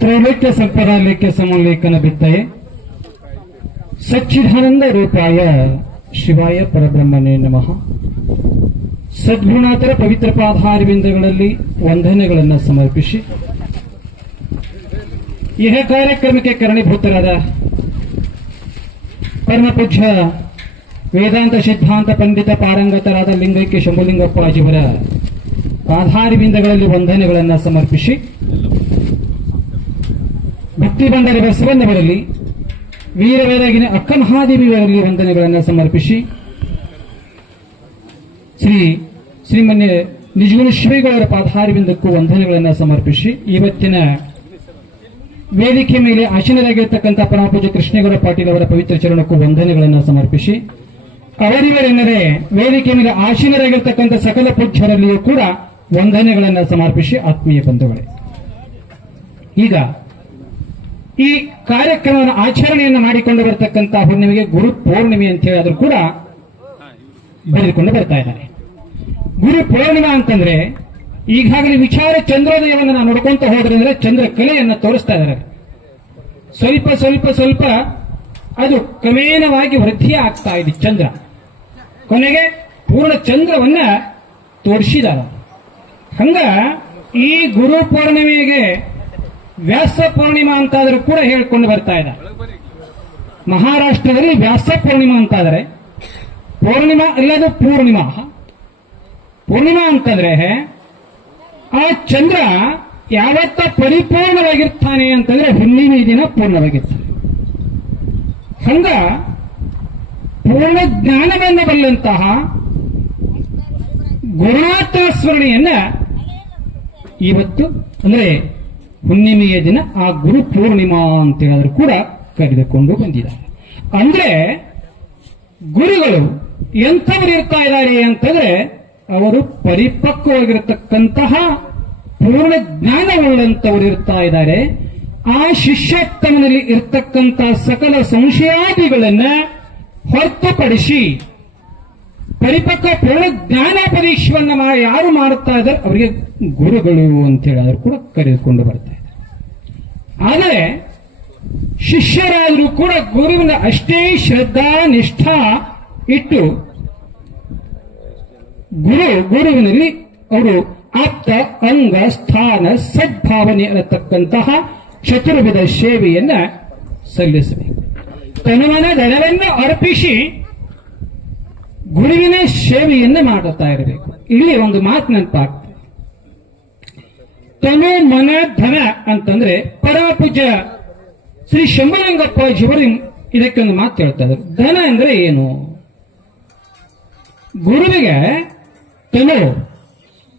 ತ್ರೈಲೋಕ್ಯ ಸಂಪದಾಲೇಖ್ಯ ಸಮಲೇಖನ ಬಿತ್ತಯೆ ಸಚ್ಚಿದಾನಂದ ರೂಪಾಯ ಶಿವಾಯ ಪರಬ್ರಹ್ಮನೇ ನಮಃ. ಸದ್ಗುಣಾತರ ಪವಿತ್ರ ಪಾದಾರವಿಂದಗಳಲ್ಲಿ ವಂದನೆಗಳನ್ನು ಸಮರ್ಪಿಸಿ ಇಹ ಕಾರ್ಯಕ್ರಮಕ್ಕೆ ಕಾರಣೀಭೂತರಾದ ಪರಮಪೂಜ್ಯ ವೇದಾಂತ ಸಿದ್ಧಾಂತ ಪಂಡಿತ ಪಾರಂಗತರಾದ ಲಿಂಗೈಕ್ಯ ಶಂಭುಲಿಂಗಪ್ಪಾಜಿಯವರ ಪಾದಾರವಿಂದಗಳಲ್ಲಿ ವಂದನೆಗಳನ್ನು ಸಮರ್ಪಿಸಿ ಭಕ್ತಿ ಬಂಡಾರಿ ಬಸವಣ್ಣವರಲ್ಲಿ ವೀರವೇದಾಗಿನ ಅಕ್ಕ ಮಹಾದೇವಿಯವರಲ್ಲಿ ವಂದನೆಗಳನ್ನು ಸಮರ್ಪಿಸಿ ಶ್ರೀಮನ್ಯ ನಿಜಗುಣ ಶ್ರೀಗಳವರ ಪಾದಾರವಿಂದಕ್ಕೂ ವಂದನೆಗಳನ್ನು ಸಮರ್ಪಿಸಿ ಇವತ್ತಿನ ವೇದಿಕೆ ಮೇಲೆ ಆಸೀನರಾಗಿರ್ತಕ್ಕಂಥ ಪರಮಪೂಜ್ಯ ಕೃಷ್ಣೇಗೌಡ ಪಾಟೀಲ್ ಅವರ ಪವಿತ್ರ ಚರಣಕ್ಕೂ ವಂದನೆಗಳನ್ನು ಸಮರ್ಪಿಸಿ ಅವರಿವರೆನ್ನರೇ ವೇದಿಕೆ ಮೇಲೆ ಆಸೀನರಾಗಿರ್ತಕ್ಕಂಥ ಸಕಲ ಪೂಜ್ಯರಲ್ಲಿಯೂ ಕೂಡ ವಂದನೆಗಳನ್ನು ಸಮರ್ಪಿಸಿ ಆತ್ಮೀಯ ಬಂಧುಗಳೇ, ಈಗ ಈ ಕಾರ್ಯಕ್ರಮವನ್ನು ಆಚರಣೆಯನ್ನು ಮಾಡಿಕೊಂಡು ಬರತಕ್ಕಂಥ ಹುಣ್ಣಿಮೆಗೆ ಗುರು ಪೌರ್ಣಿಮೆ ಅಂತ ಹೇಳಿದ್ರು ಕೂಡ ಬರೆದುಕೊಂಡು ಬರ್ತಾ ಇದ್ದಾರೆ. ಗುರು ಪೌರ್ಣಿಮಾ ಅಂತಂದ್ರೆ ಈಗಾಗಲೇ ವಿಚಾರ ಚಂದ್ರೋದಯವನ್ನು ನಾವು ನೋಡ್ಕೊಂತ ಹೋದ್ರೆ ಅಂದ್ರೆ ಚಂದ್ರ ಕಲೆಯನ್ನು ತೋರಿಸ್ತಾ ಇದ್ದಾರೆ. ಸ್ವಲ್ಪ ಸ್ವಲ್ಪ ಸ್ವಲ್ಪ ಅದು ಕ್ರಮೇಣವಾಗಿ ವೃದ್ಧಿ ಆಗ್ತಾ ಇದೆ. ಚಂದ್ರ ಕೊನೆಗೆ ಪೂರ್ಣ ಚಂದ್ರವನ್ನ ತೋರಿಸಿದ್ದಾರೆ. ಹಂಗ ಈ ಗುರು ಪೌರ್ಣಿಮೆಗೆ ವ್ಯಾಸ ಪೂರ್ಣಿಮಾ ಅಂತಾದ್ರೂ ಕೂಡ ಹೇಳ್ಕೊಂಡು ಬರ್ತಾ ಇದ್ದಾರೆ. ಮಹಾರಾಷ್ಟ್ರದಲ್ಲಿ ವ್ಯಾಸ ಪೂರ್ಣಿಮಾ ಅಂತಾದರೆ ಪೌರ್ಣಿಮಾ ಅಲ್ಲದು ಪೂರ್ಣಿಮಾ. ಪೂರ್ಣಿಮಾ ಅಂತಂದ್ರೆ ಆ ಚಂದ್ರ ಯಾವತ್ತ ಪರಿಪೂರ್ಣವಾಗಿರ್ತಾನೆ ಅಂತಂದ್ರೆ ಹುಣ್ಣಿಮೆ ದಿನ ಪೂರ್ಣವಾಗಿರ್ತಾನೆ. ಹಂಗ ಪೂರ್ಣ ಜ್ಞಾನವನ್ನು ಬಲ್ಲಂತಹ ಗುರುನಾಥ ಸ್ಮರಣೆಯನ್ನ ಇವತ್ತು ಅಂದ್ರೆ ಹುಣ್ಣಿಮೆಯ ದಿನ ಆ ಗುರು ಪೂರ್ಣಿಮಾ ಅಂತ ಹೇಳಿದ್ರು ಕೂಡ ಕರೆದುಕೊಂಡು ಬಂದಿದ್ದಾರೆ. ಅಂದ್ರೆ ಗುರುಗಳು ಎಂಥವರು ಇರ್ತಾ ಇದ್ದಾರೆ ಅಂತಂದ್ರೆ ಅವರು ಪರಿಪಕ್ವವಾಗಿರತಕ್ಕಂತಹ ಪೂರ್ಣ ಜ್ಞಾನವುಳ್ಳಂತವರು ಇರ್ತಾ ಇದ್ದಾರೆ. ಆ ಶಿಷ್ಯೋತ್ತಮನಲ್ಲಿ ಇರ್ತಕ್ಕಂಥ ಸಕಲ ಸಂಶಯಾದಿಗಳನ್ನ ಹೊರತುಪಡಿಸಿ ಪರಿಪಕ್ವ ಪೂರ್ಣ ಜ್ಞಾನೋಪದೇಶವನ್ನ ಯಾರು ಮಾಡುತ್ತಾ ಇದ್ದಾರೆ ಅವರಿಗೆ ಗುರುಗಳು ಅಂತ ಹೇಳಿದ್ರು ಕೂಡ ಕರೆದುಕೊಂಡು ಬರ್ತಾ ಇದ್ದಾರೆ. ಆದರೆ ಶಿಷ್ಯರಾದರೂ ಕೂಡ ಗುರುವಿನ ಅಷ್ಟೇ ಶ್ರದ್ಧಾ ನಿಷ್ಠಾ ಇಟ್ಟು ಗುರುವಿನಲ್ಲಿ ಅವರು ಆಪ್ತ ಅಂಗ ಸ್ಥಾನ ಸದ್ಭಾವನೆ ಅನ್ನತಕ್ಕಂತಹ ಚತುರ್ವಿಧ ಸೇವೆಯನ್ನ ಸಲ್ಲಿಸಬೇಕು. ತನುವನ ಧನವನ್ನು ಅರ್ಪಿಸಿ ಗುರುವಿನ ಸೇವೆಯನ್ನ ಮಾಡುತ್ತಾ ಇರಬೇಕು. ಇಲ್ಲಿ ಒಂದು ಮಾತು ನೆನಪಾಗ್ತದೆ. ತನು ಮನ ಧನ ಅಂತಂದ್ರೆ ಪರಮ ಪೂಜ್ಯ ಶ್ರೀ ಶಂಭುಲಿಂಗಪ್ಪಾಜಿಯವರು ಇದಕ್ಕೊಂದು ಮಾತು ಹೇಳ್ತಾ ಇದ್ದಾರೆ. ಧನ ಅಂದ್ರೆ ಏನು? ಗುರುವಿಗೆ ತನು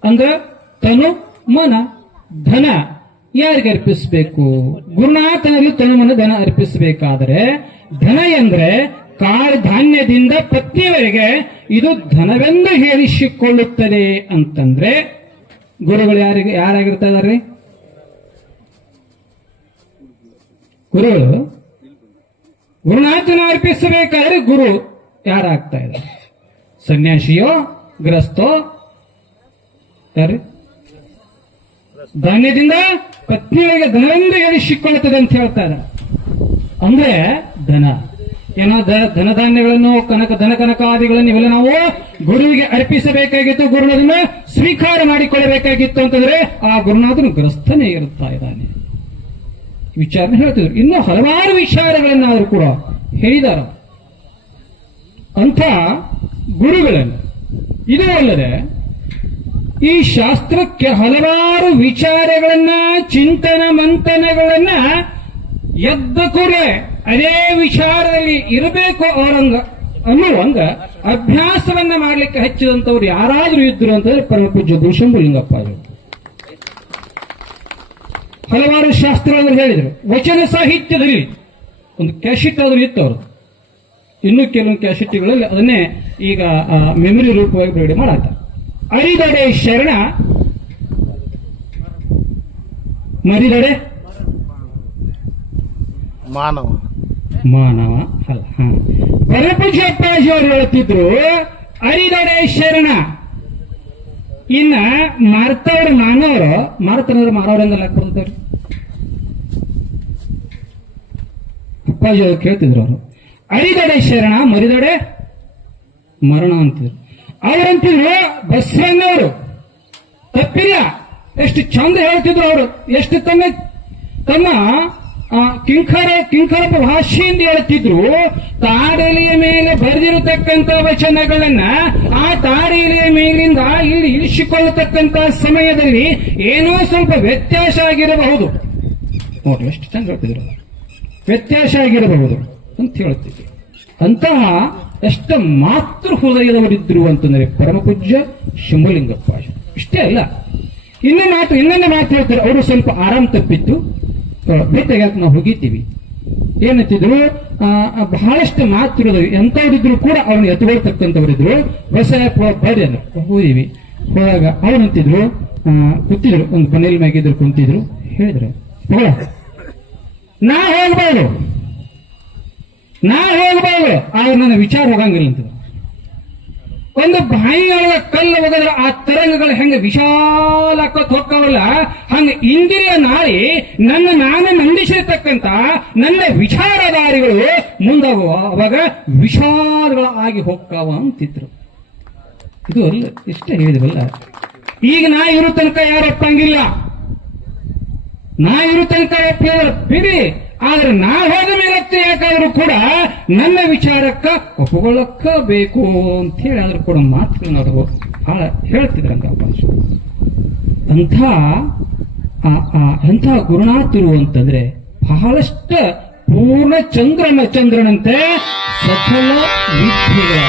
ಅಂದ್ರೆ ತನು ಮನ ಧನ ಯಾರಿಗೆ ಅರ್ಪಿಸಬೇಕು? ಗುರುನಾಥನಲ್ಲಿ ತನು ಮನ ಧನ ಅರ್ಪಿಸಬೇಕಾದರೆ ಧನ ಎಂದ್ರೆ ಕಾಳು ಧಾನ್ಯದಿಂದ ಪತ್ನಿಯವರೆಗೆ ಇದು ಧನವೆಂದು ಹೇಳಿಸಿಕೊಳ್ಳುತ್ತದೆ ಅಂತಂದ್ರೆ ಗುರುಗಳು ಯಾರಾಗಿರ್ತಾ ಇದಾರೆ? ಗುರುಗಳು ಗುರುನಾಥನ ಅರ್ಪಿಸಬೇಕಾದ್ರೆ ಗುರು ಯಾರಾಗ್ತಾ ಇದ್ದಾರೆ? ಸನ್ಯಾಸಿಯೋ ಗೃಹಸ್ಥೋ? ಯಾರು? ಧಾನ್ಯದಿಂದ ಪತ್ನಿಯವರಿಗೆ ಧನವೆಂದು ಹೇಳಿಸಿಕೊಳ್ಳುತ್ತದೆ ಅಂತ ಹೇಳ್ತಾ ಇದ್ದಾರೆ. ಅಂದ್ರೆ ಧನ ಏನೋ ಧನಧಾನ್ಯಗಳನ್ನು ಧನಕನಕಾದಿಗಳನ್ನು ಇವೆಲ್ಲ ನಾವು ಗುರುವಿಗೆ ಅರ್ಪಿಸಬೇಕಾಗಿತ್ತು. ಗುರುನಾಥನ ಸ್ವೀಕಾರ ಮಾಡಿಕೊಳ್ಳಬೇಕಾಗಿತ್ತು ಅಂತಂದ್ರೆ ಆ ಗುರುನಾಥನು ಗ್ರಸ್ತನೇ ಇರುತ್ತಾ ಇದ್ದಾನೆ. ವಿಚಾರನ ಹೇಳ್ತಿದ್ರು. ಇನ್ನೂ ಹಲವಾರು ವಿಚಾರಗಳನ್ನು ಅವರು ಕೂಡ ಹೇಳಿದಾರ. ಅಂಥ ಗುರುಗಳನ್ನು ಇದು ಅಲ್ಲದೆ ಈ ಶಾಸ್ತ್ರಕ್ಕೆ ಹಲವಾರು ವಿಚಾರಗಳನ್ನ ಚಿಂತನ ಮಂಥನಗಳನ್ನ ಎದ್ದ ಕೂಡಲೇ ಅದೇ ವಿಚಾರದಲ್ಲಿ ಇರಬೇಕು ಅವರಂಗ ಅನ್ನುವಂಗ ಅಭ್ಯಾಸವನ್ನ ಮಾಡಲಿಕ್ಕೆ ಹಚ್ಚಿದಂತವ್ರು ಯಾರಾದ್ರೂ ಇದ್ರು ಅಂತಂದ್ರೆ ಪರಮಪೂಜ್ಯ ಶಂಭುಲಿಂಗಪ್ಪ ಅವರು ಹಲವಾರು ಶಾಸ್ತ್ರಗಳನ್ನು ಹೇಳಿದರು. ವಚನ ಸಾಹಿತ್ಯದಲ್ಲಿ ಒಂದು ಕ್ಯಾಸೆಟ್ ಆದ್ರೂ ಇತ್ತು ಅವರು. ಇನ್ನೂ ಕೆಲವೊಂದು ಕ್ಯಾಸೆಟ್ಗಳಲ್ಲಿ ಅದನ್ನೇ ಈಗ ಮೆಮೊರಿ ರೂಪವಾಗಿ ಬಿಡುಗಡೆ ಮಾಡತ್ತ. ಅರಿದಡೆ ಶರಣ ಮರಿದಡೆ ಮಾನವ ಅಲ್ಲ. ಪರಪೂಜ್ಯ ಅಪ್ಪಾಜಿ ಅವರು ಹೇಳುತ್ತಿದ್ರು ಅರಿದಡೆ ಶರಣ. ಇನ್ನ ಮಾರ್ತವ್ರು ಮಾನವರು ಮಾರತನವ್ರು ಮಾರೋರಂಗಲ್ಲ ಬರ್ತವ್ರಿ. ಅಪ್ಪಾಜಿ ಅವ್ರು ಕೇಳ್ತಿದ್ರು. ಅವರು ಅರಿದಡೆ ಶರಣ ಮರಿದಡೆ ಮರಣ ಅಂತಿದ್ರು. ಅವರಂತಿದ್ರು ಬಸವಣ್ಣವರು ತಪ್ಪಿಲ್ಲ, ಎಷ್ಟು ಚಂದ ಹೇಳ್ತಿದ್ರು ಅವರು, ಎಷ್ಟು ತಮ್ಮ ಕಿಂಕರ ಭಾಷೆಯಿಂದ ಹೇಳ್ತಿದ್ರು. ತಾಡೆಲೆಯ ಮೇಲೆ ಬರೆದಿರತಕ್ಕಂತ ವಚನಗಳನ್ನ ಆ ತಾಡೆಲೆಯ ಮೇಲಿಂದ ಇಲ್ಲಿ ಇಳಿಸಿಕೊಳ್ಳತಕ್ಕಂತ ಸಮಯದಲ್ಲಿ ಏನೋ ಸ್ವಲ್ಪ ವ್ಯತ್ಯಾಸ ಆಗಿರಬಹುದು. ನೋಡಿ ಎಷ್ಟು ಚಂದ ಹೇಳ್ತಿದ್ರು, ವ್ಯತ್ಯಾಸ ಆಗಿರಬಹುದು ಅಂತ ಹೇಳ್ತಿದ್ರು. ಅಂತಹ ಎಷ್ಟು ಮಾತೃ ಹೃದಯದವರಿದ್ರು ಅಂತಂದ್ರೆ ಪರಮ ಪೂಜ್ಯ ಶಂಭುಲಿಂಗಪ್ಪ. ಇಷ್ಟೇ ಅಲ್ಲ, ಇನ್ನೊಂದು ಮಾತು ಹೇಳ್ತಾರೆ. ಅವರು ಸ್ವಲ್ಪ ಆರಾಮ್ ತಪ್ಪಿತ್ತು, ಭೇಟಿಯಾಗಿ ನಾವು ಹೋಗಿದ್ದೀವಿ. ಏನಂತಿದ್ರು, ಬಹಳಷ್ಟು ಮಾತೃ ಎಂತವರಿದ್ರು ಕೂಡ ಅವ್ರನ್ನ ಎತ್ಕೊಳ್ತಕ್ಕಂಥವ್ರಿದ್ರು. ಬಸಪ್ಪ ಬರ್ರಿ ಅಂದ್ರೆ ಹೋದಿವಿ. ಹೋದಾಗ ಅವ್ರಂತಿದ್ರು, ಕೂತಿದ್ರು, ಒಂದು ಮನೇಲಿ ಮ್ಯಾಗಿದ್ರು ಕುಂತಿದ್ರು. ಹೇಳಿದ್ರು, ನಾ ಹೋಗ್ಬಾರ್ದು, ಆದ್ರೆ ನನ್ನ ವಿಚಾರ ಹೋಗಂಗಿಲ್ಲ ಅಂತ. ಒಂದು ಬಾಯಿಯೊಳಗ ಕಲ್ಲು ಹೋಗಿದ್ರೆ ಆ ತರಂಗಗಳು ಹೆಂಗ ವಿಶಾಲ ಹೊಕ್ಕವಲ್ಲ, ಹಂಗ ಇಂದಿಲ್ಲ ನಾಳೆ ನಾನು ನಂಬಿಸಿರ್ತಕ್ಕಂತ ನನ್ನ ವಿಚಾರಧಾರಿಗಳು ಮುಂದಾಗುವ ಅವಾಗ ವಿಚಾರಗಳ ಆಗಿ ಹೋಗ್ತಾವ ಅಂತಿದ್ರು. ಇದು ಅಲ್ಲ, ಇಷ್ಟೇ ಹೇಳಿದ್ವಲ್ಲ. ಈಗ ನಾ ಇರೋ ತನಕ ಯಾರು ಒಪ್ಪಂಗಿಲ್ಲ, ನಾ ಇರೋ ತನಕ ಬಿಡಿ. ಆದ್ರೆ ನಾ ಹೋದ ಮೇಲೆ ಯಾಕಾದ್ರೂ ಕೂಡ ನನ್ನ ವಿಚಾರಕ್ಕ ಒಪ್ಪಿಕೊಳ್ಳಕ್ಕ ಬೇಕು ಅಂತ ಹೇಳಿ ಆದ್ರೂ ಕೂಡ ಮಾತುಗಳನ್ನ ಅವರು ಬಹಳ ಹೇಳ್ತಿದ್ರಂತ. ಅಂಥ ಗುರುನಾಥರು ಅಂತಂದ್ರೆ ಬಹಳಷ್ಟು ಪೂರ್ಣ ಚಂದ್ರನಂತೆ ಸಕಲ ವಿದ್ಯೆಗಳ